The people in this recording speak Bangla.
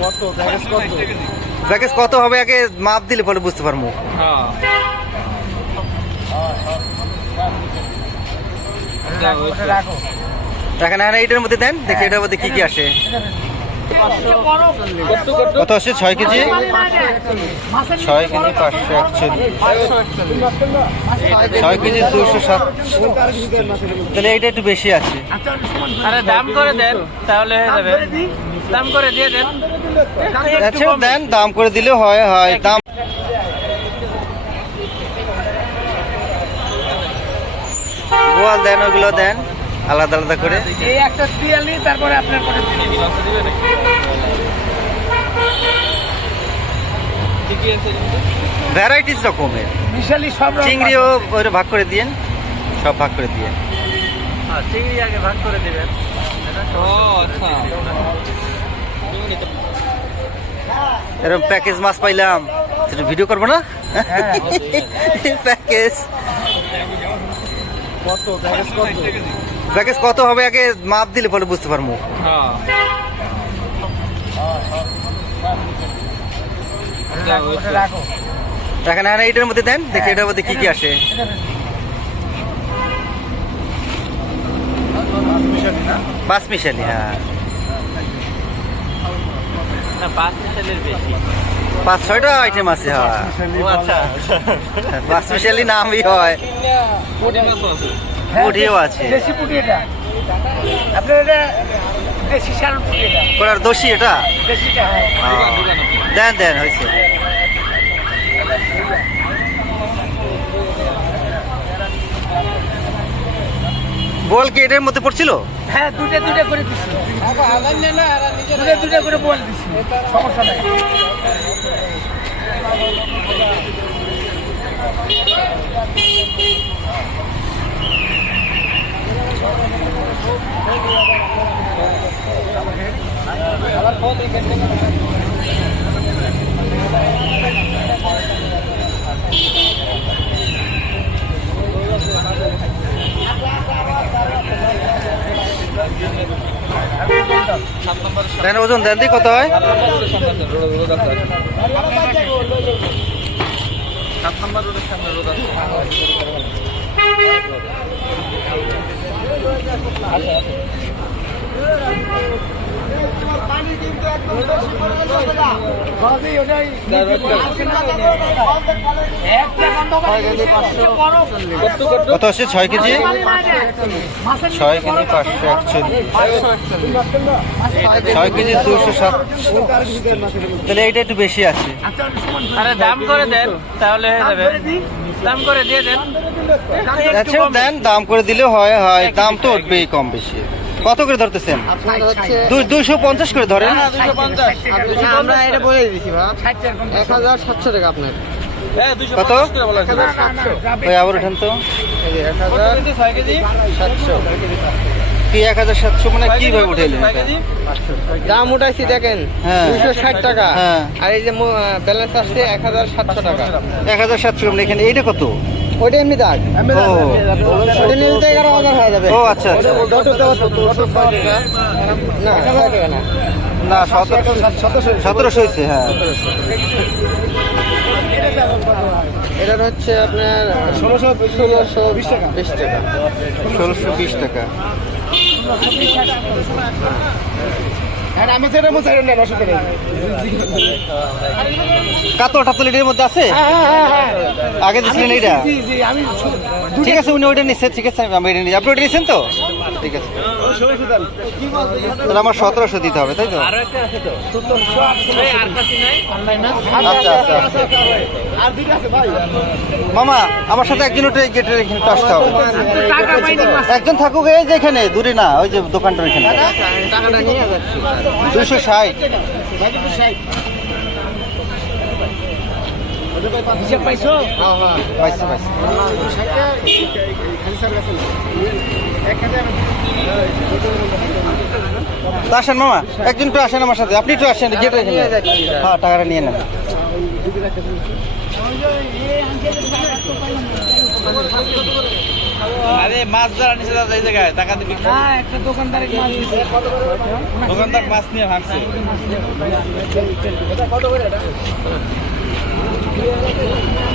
কত? প্যাকেজ কত? প্যাকেজ কত হবে আগে মাপ দিলে পরে বুঝতে পারব। হ্যাঁ। এখন এখন এইটার মধ্যে দেন দেখি এটার মধ্যে কি কি আসে। কত কত কত ছয় কেজি? ছয় কেজি পাঁচশো একচল্লিশ। ছয় কেজি দুশো সাত। তাহলে এইটা একটু বেশি আছে। আরে দাম করে দেন তাহলে হয়ে যাবে। দাম করে দিয়ে দেন। আচ্ছা দেন দাম করে দিলে হয় হয় দাম গোয়াল দেন ওইগুলো দেন আলাদা আলাদা করে। এই একটা সিরিয়াল নিয়ে তারপরে আপনার পরে ভ্যারাইটিস রকমের। বিশালি সব চিংড়িও ওইটা ভাগ করে দিয়েন সব ভাগ করে দিয়ে হ্যাঁ চিংড়ি আগে ভাগ করে দিবেন। ও আচ্ছা। এরকম প্যাকেজ মাছ পাইলাম। সেটা ভিডিও করব না? প্যাকেজ কত? প্যাকেজ কত? হবে? আগে মাপ দিলে পরে বুঝতে পারব। হ্যাঁ। এইটার মধ্যে দেন দেখি এটার মধ্যে কি কি আসে। পাঁচ মিশালি হ্যাঁ। না পাঁচ মিশালের বেশি। পাঁচ ছয়টা আইটেম আছে হ্যাঁ। আচ্ছা। পাঁচ স্পেশালি নামই হয়। পুটিও আছে। দেশি পুটি এটা। আপনার এটা দেশি সার পুটি এটা। করার দোষী এটা? দেশিটা হ্যাঁ। হ্যাঁ। দেন দেন হয়েছে। বল কি এটার মধ্যে পড়ছিল? হ্যাঁ দুটো দুটো করে দিচ্ছি দুটো দুটো করে বল দিছি। সমস্যা নাই। দেন ওজন দেন দি কত হয়? সাত নম্বর রোডের সামনে রোড আছে সহজেই ওটাই একটা বন্ধ করে দিচ্ছি, বড়। কত আছে ছয় কেজি? ছয় কেজি পাঁচশো একচল্লিশ। ছয় কেজি দুশো সাত তাহলে এইটা একটু বেশি আছে। আরে দাম করে দেন তাহলে হয়ে যাবে। দাম করে দিয়ে দেন। আচ্ছা দেন দাম করে দিলে হয় হয়। দাম তো উঠবেই কম বেশি। কত করে ধরতেছেন? দুইশো পঞ্চাশ করে ধরেন। হ্যাঁ। আমরা এটা বলে দিচ্ছি এক হাজার সাতশো টাকা আপনার। হ্যাঁ, কত? আবার উঠেন তো। এক হাজার? সাতশো। কি এক হাজার সাতশো মানে কীভাবে? দাম উঠাইছি দেখেন। হ্যাঁ। দুশো ষাট টাকা। আর এই যে ব্যালেন্স আসছে এক হাজার সাতশো টাকা। এক হাজার সাতশো মানে এখানে এইটা কত? ওইটা এমনি দাগ ও ওইটা নিতে এগারো হাজার হয়ে যাবে ও আচ্ছা আচ্ছা না না না সতেরো সতেরোশো হয়েছে হ্যাঁ এটা হচ্ছে আপনার ষোলোশো ষোলোশো টাকা বিশ টাকা ষোলোশো বিশ টাকা টাতল এটার মধ্যে আছে? আগে দিচ্ছিলেন এইটা? ঠিক আছে উনি ওইটা নিচ্ছেন ঠিক আছে আমি এটা নিচ্ছি আপনি ওইটা নিচ্ছেন তো? ঠিক আছে। তাহলে আমার সতেরোশো দিতে হবে তাই তো? আরও একটা আছে তো। এই আর কাছি নাই। আচ্ছা আচ্ছা আচ্ছা। আর দুইটা আছে ভাই। মামা আমার সাথে একজন ওটা গেটের এখানে আসতে হবে একজন থাকুক এই যে এখানে দূরে না ওই যে দোকানটার এখানে টাকাটা নিয়ে দুশো ষাট। হিসাব পাইছো? হ্যাঁ হ্যাঁ পাইছি পাইছি। তো আসেন মামা একজন একটু আসেন আমার সাথে। আপনি একটু আসেন নিয়ে হ্যাঁ টাকাটা নিয়ে নেন। আরে মাছ ধরা নিচে দাদা এই জায়গায় টাকা দিবি একটা দিছে। দোকানদার মাছ নিয়ে ভাগছে। কত করে Yeah.